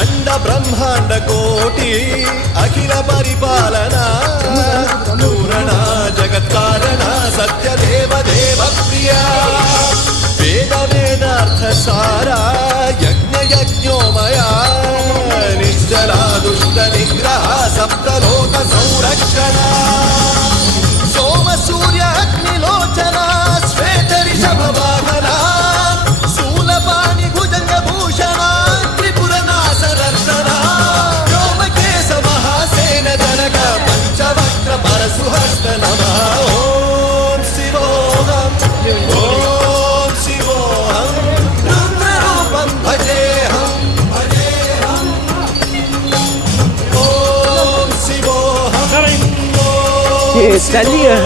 అండ బ్రహ్మాండ కోటి అఖిల పరిపాలన పూరణ జగత్కారణ సత్యదేవ దేవ ప్రియ వేద వేదార్థ సారా యజ్ఞ యజ్ఞోమయా నిశ్చలా దుష్ట నిగ్రహ సప్తలోక సంరక్షణ సోమ సూర్య అగ్నిలోచన శ్వేత రిషభ వాహన శూలపాణి భుజంగ భూషణ త్రిపుర నాశనర్దన వ్యోమకేశ మహాసేన జనక పంచవక్ర పరశుహస్త నమః ఓం శివోహం ఓం శివోహం రుద్రరూపం భజేహం ఓం శివోహం ये चलिए